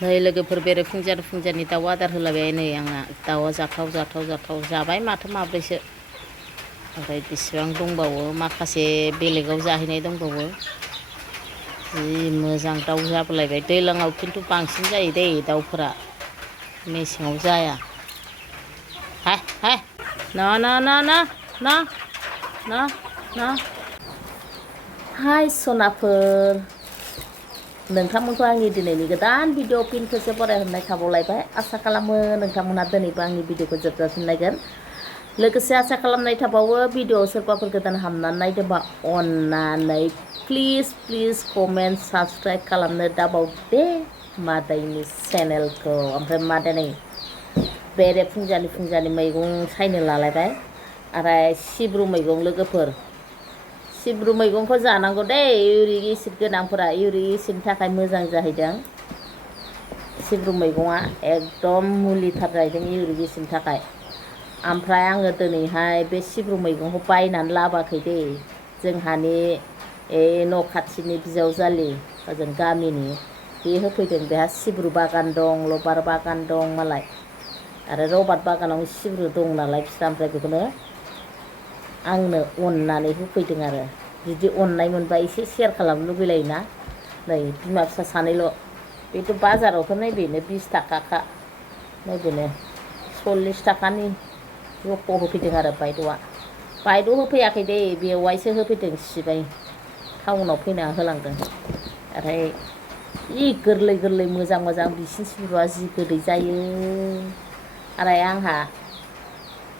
नै लोगोफोर बेरे फुंजानि दाउ आदार होलाबाय नै आंना दाउआ जाथाव जाबाय माथो माब्रैसो ओमफ्राय बेसेबां दंबावो माखासे बेलेगाव जाहैनाय दंबावो जि मोजां दाउ जाबोलायबाय दैज्लाङाव खिन्थु बांसिन जायो दै दाउफोरा मेसेङाव जाया हाय ना हाय सनाफोर नोंथांमोनखौ आंनि दिनैनि गोदान भिडिअ फिन खेबसे बरायहरनाय खावलायबाय आसा खालामो नोंथांमोनहा दिनैबो आंनि भिडिअखौ जोबजासिम नायगोन लोगोसे आसा खालामनाय थाबावो भिडिअ सोरबाफोर गोदान हाबनानै नायदोंबा अननानै प्लिज कमेन्ट साबस्क्राइब खालामनो दाबाव दे मादैनि चेनेलखौ ओमफ्राय मादै बेरे फुंजानि मैगं सायनो लालायबाय आरो सिब्रु मैगं लोगोफोर सिब्रु मैगंखौ जानांगौ दे इउरिक एसिड गोनांफोरा इउरिक एसिडनि थाखाय मोजां जाहैदों सिब्रु मैगङा एकदम मुलिथार जाहैदों इउरिक एसिडनि थाखाय ओमफ्राय आङो दिनैहाय बे सिब्रु मैगंखौ बायनानै लाबोआखै दे जोंहानि न' खाथिनि बिजावजालि ओजों गामिनि बे होफैदों बेहा सिब्रु बागान दं लबार बागान दं मालाय आरो रबार बागानाव सिब्रु दं नालाय बिस्रा ओमफ्राय बेखौनो आंनो अननानै होफैदों आरो बिदि अननाय मोनबा एसे सेयार खालामनो लुबैलायोना नै बिमा फिसा सानैल' बेथ' बाजारावथ' नैबेनो 20 थाखाखा नैबेनो 40 थाखानि जख' होफैदों आरो बायद' होफैयाखै दे बेवाइसो होफैदों सिबाय टाउनाव फैना होलांदों ओमफ्राय जि गोरलै मोजां बिसिनि सिब्रुआ जि गोदै जायो आरो आंहा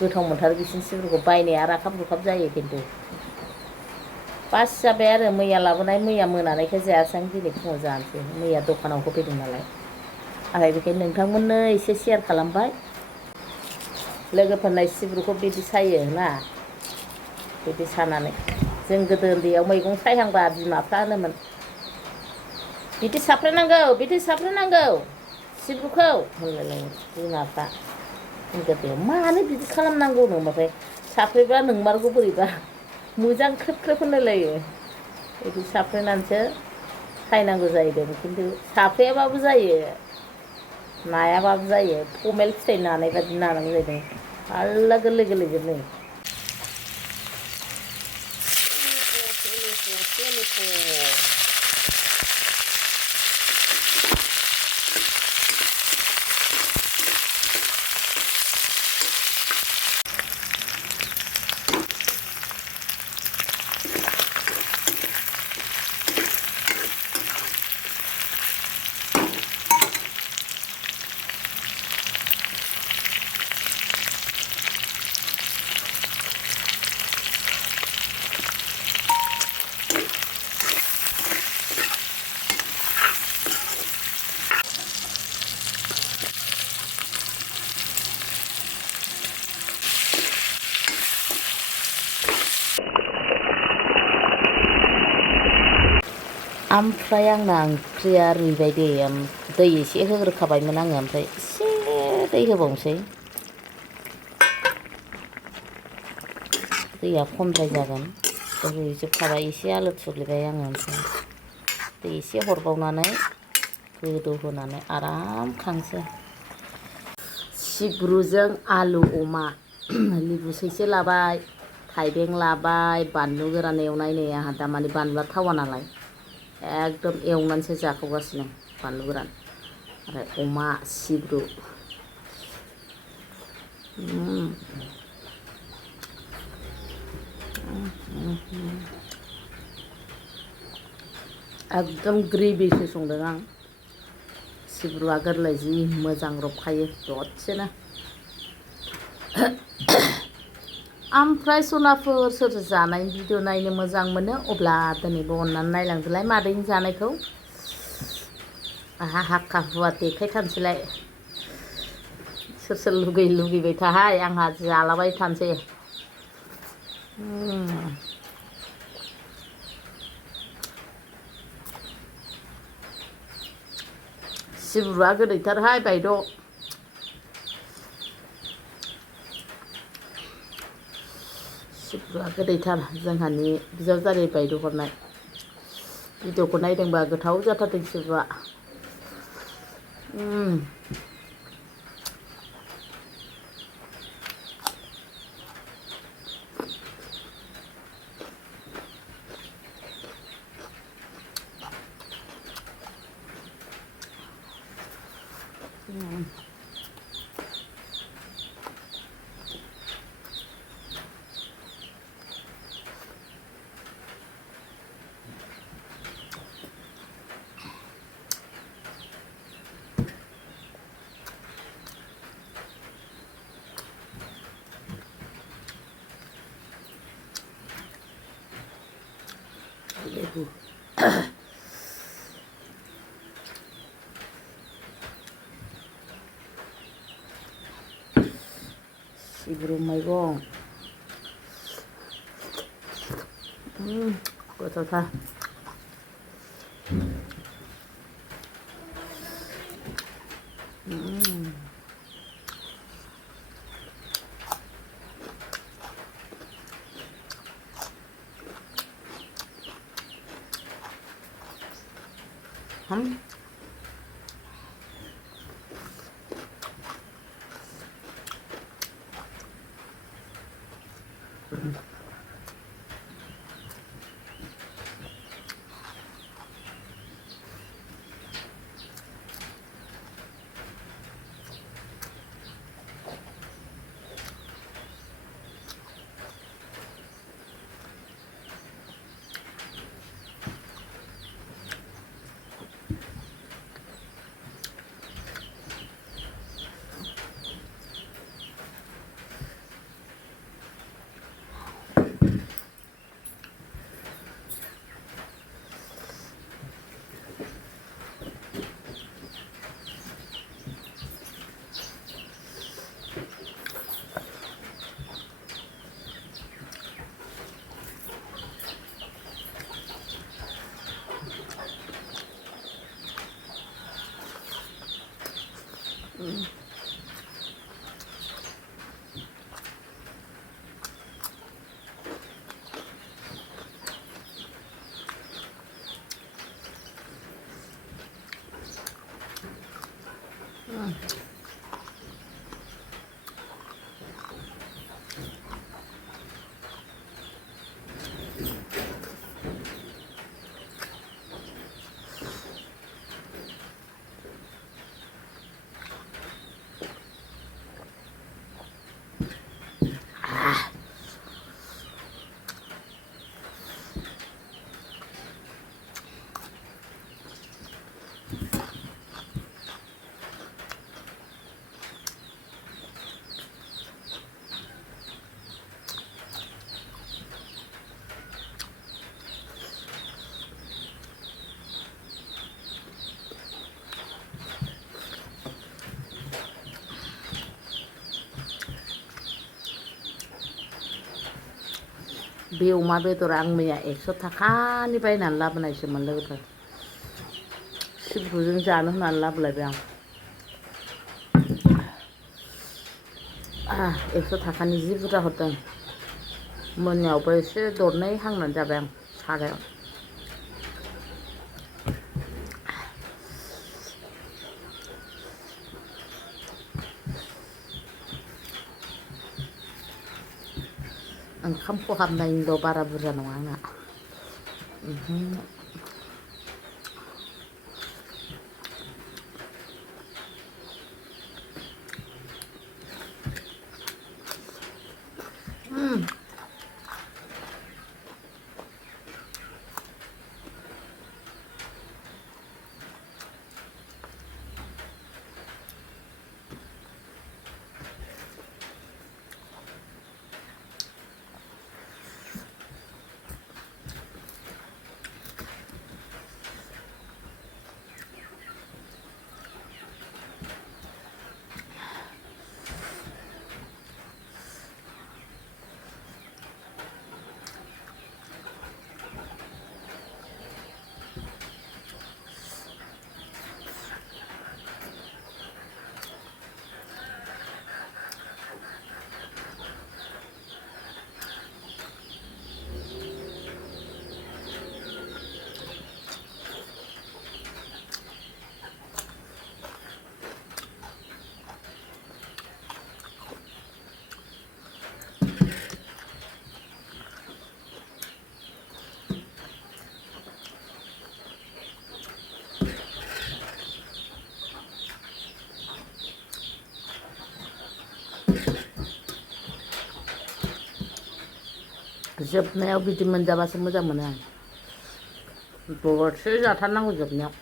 गोथाव मोनथारो बिसिनि सिब्रुखौ बायनाया राखाब रुखाब जायो खिन्थु बास जाबाय आरो मैया लाबोनाय मैया मोनानायखौ जायासै आं दिनै फुङाव जानोसै मैया दखानाव होफैदों नालाय आरो बेखायनो नोंथांमोननो एसे सेयार खालामबाय लोगोफोरनाय सिब्रुखौ बिदि सायो ना बिदि सानानै जों गोदो उन्दैयाव मैगं सायहांबा बिमाफ्रा होनोमोन बिदि साफ्रेनांगौ सिब्रुखौ होनलायलायो बिमाफ्रा गोदो मानो बिदि खालामनांगौ होनबाथाय साफ्रेबा नोंमारगौ बोरैबा मोजां ख्रेब होनलायलायो बिदि साफ्रेनानैसो सायनांगौ जाहैदों खिन्थु साफ्रेयाबाबो जायो नायाबाबो जायो पमेल फिथाइ नानाय बादि नानांगौ जाहैदों आल्ला गोरलैजोबनो ओमफ्राय आंना ओंख्रिया रुइबाय दे दै एसे होग्रोखाबायमोन आङो ओमफ्राय एसे दै होबावनोसै दैया खमद्राय जागोन रुइजोबखाबाय एसे आलु थुग्लिबाय आङो ओमफ्राय दै एसे हरबावनानै गोदौहोनानै आराम खांसै सिब्रुजों आलु अमा लेबु सैसे लाबाय थाइबें लाबाय बानलु गोरान एवनाय नै आंहा दामानि बानलुआ थावा नालाय एकदम एवनानैसो जाखावगासिनो बानलु गोरान आरो अमा सिब्रु एकदम ग्रेभिसो संदों आं सिब्रुआ गोरलै जि मोजां रबखायो दसेनो ओमफ्राय सनाफोर सोर जानायनि भिडिअ नायनो मोजां मोनो अब्ला दिनैबो अननानै नायलांदोलाय मादैनि जानायखौ आहा हाखा हुवा देखायथारनोसैलाय सोर लुगैबाय थाहाय आंहा जालाबाय थानोसै सिब्रुआ गोदैथारहाय बायद' सिब्रुआ गोदैथार जोंहानि बिजावजालि बायद' हरनाय भिडिअखौ नायदोंबा गोथाव जाथारदों सिब्रुआ 음. Sibru. Sibru mwigong. Gwtao. बे अमा बेदरा आं मैया 100 थाखानि बायनानै लाबोनायसोमोन लोगोफोर। सिब्रुजों जानो होननानै लाबोलायबाय आं। 100 थाखानि जि बुरजा हरदों। मोनायावबो एसे दरनै हांनानै जाबाय आं सारायाव। ओंखाम खहाबनायनिल' बारा बुरजा नङा आंना। जोबनायाव बिदि मोनजाबासो मोजां मोनो आं दरसे जाथारनांगौ जोबनायाव